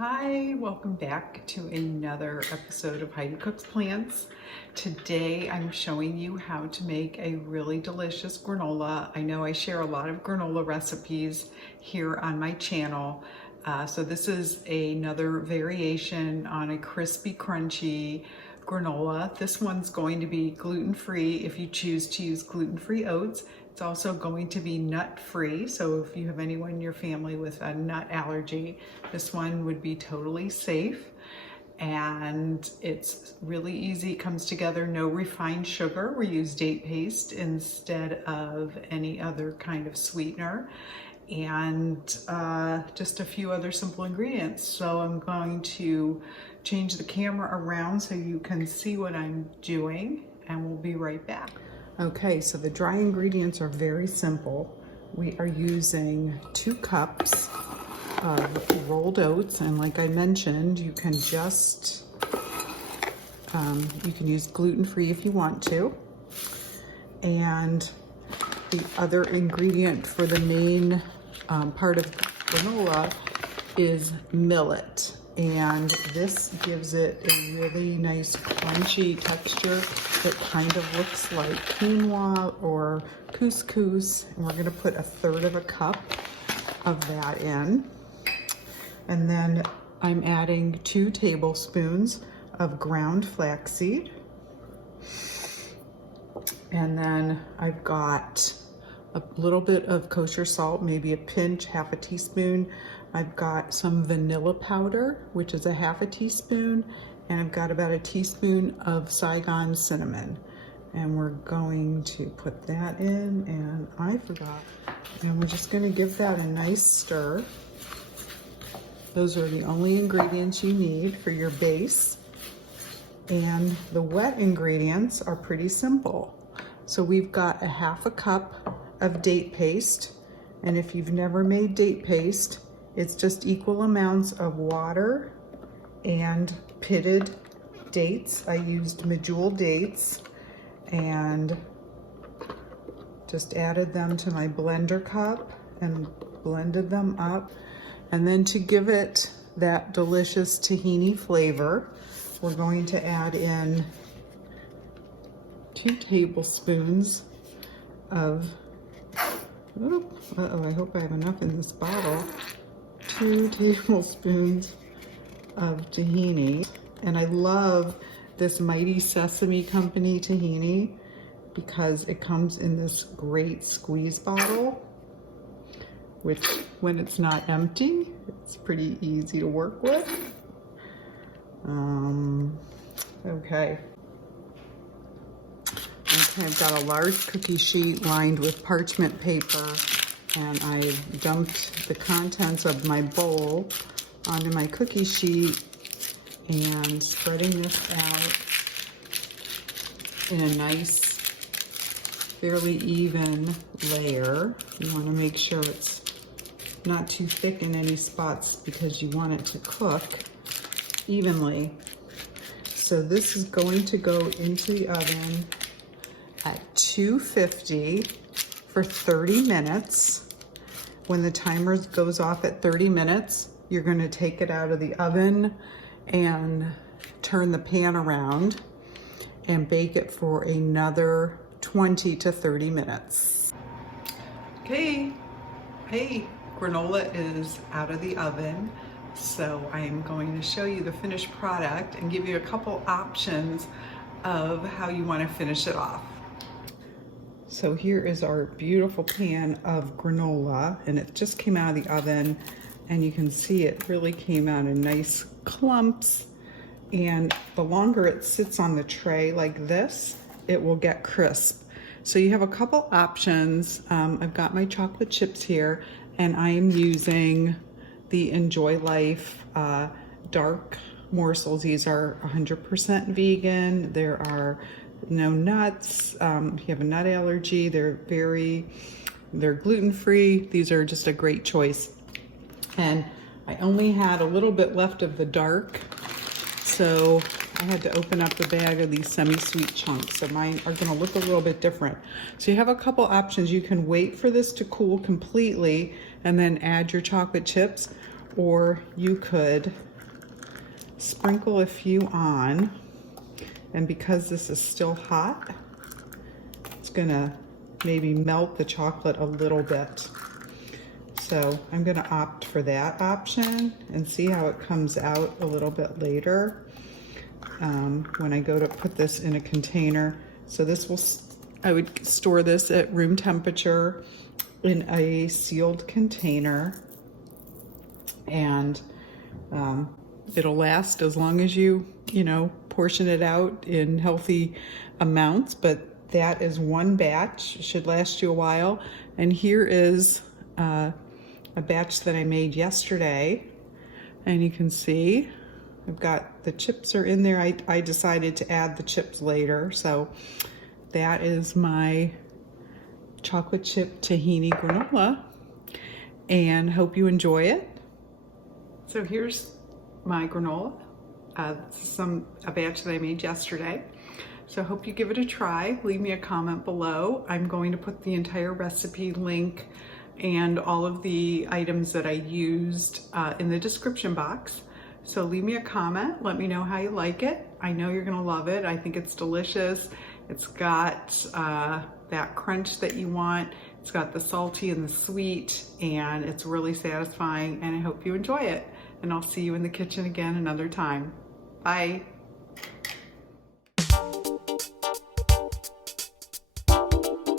Hi, welcome back to another episode of Heidi Cooks Plants. Today I'm showing you how to make a really delicious granola. I know I share a lot of granola recipes here on my channel. So this is another variation on a crispy, crunchy granola. This one's going to be gluten-free if you choose to use gluten-free oats. It's also going to be nut-free, so if you have anyone in your family with a nut allergy, this one would be totally safe. And it's really easy, it comes together, no refined sugar. We use date paste instead of any other kind of sweetener, and just a few other simple ingredients. So I'm going to change the camera around so you can see what I'm doing, and we'll be right back. Okay, so the dry ingredients are very simple. We are using 2 cups of rolled oats, and like I mentioned, you can just, you can use gluten-free if you want to. And the other ingredient for the main part of granola is millet. And this gives it a really nice crunchy texture that kind of looks like quinoa or couscous. And we're gonna put 1/3 cup of that in. And then I'm adding 2 tablespoons of ground flaxseed. And then I've got a little bit of kosher salt, maybe a pinch, 1/2 teaspoon. I've got some vanilla powder, which is 1/2 teaspoon, and I've got about 1 teaspoon of Saigon cinnamon. And we're going to put that in, and I forgot. And we're just gonna give that a nice stir. Those are the only ingredients you need for your base. And the wet ingredients are pretty simple. So we've got 1/2 cup of date paste. And if you've never made date paste, it's just equal amounts of water and pitted dates. I used medjool dates and just added them to my blender cup and blended them up. And then to give it that delicious tahini flavor, we're going to add in 2 tablespoons of, I hope I have enough in this bottle. 2 tablespoons of tahini. And I love this Mighty Sesame Company tahini because it comes in this great squeeze bottle, which when it's not empty, it's pretty easy to work with. Okay, I've got a large cookie sheet lined with parchment paper, and I dumped the contents of my bowl onto my cookie sheet and spreading this out in a nice, fairly even layer. You want to make sure it's not too thick in any spots because you want it to cook evenly. So this is going to go into the oven at 250 for 30 minutes. When the timer goes off at 30 minutes, you're going to take it out of the oven and turn the pan around and bake it for another 20 to 30 minutes. Okay, hey, granola is out of the oven. So I am going to show you the finished product and give you a couple options of how you want to finish it off. So here is our beautiful pan of granola, and it just came out of the oven, and you can see it really came out in nice clumps. And the longer it sits on the tray like this, it will get crisp. So you have a couple options. I've got my chocolate chips here, and I am using the Enjoy Life dark morsels. These are 100% vegan. There are no nuts. If you have a nut allergy, they're gluten-free. These are just a great choice. And I only had a little bit left of the dark, so I had to open up the bag of these semi-sweet chunks. So mine are gonna look a little bit different. So you have a couple options. You can wait for this to cool completely and then add your chocolate chips, or you could sprinkle a few on, and because this is still hot, it's gonna maybe melt the chocolate a little bit. So I'm gonna opt for that option and see how it comes out a little bit later when I go to put this in a container. So this will, I would store this at room temperature in a sealed container, and it'll last as long as you portion it out in healthy amounts. But that is one batch. It should last you a while. And here is a batch that I made yesterday, and you can see I've got the chips are in there. I decided to add the chips later, so that is my chocolate chip tahini granola, and hope you enjoy it. So here's my granola. This is a batch that I made yesterday. So hope you give it a try. Leave me a comment below. I'm going to put the entire recipe link and all of the items that I used in the description box. So leave me a comment. Let me know how you like it. I know you're gonna love it. I think it's delicious. It's got that crunch that you want. It's got the salty and the sweet, and it's really satisfying, and I hope you enjoy it. And I'll see you in the kitchen again another time. Bye.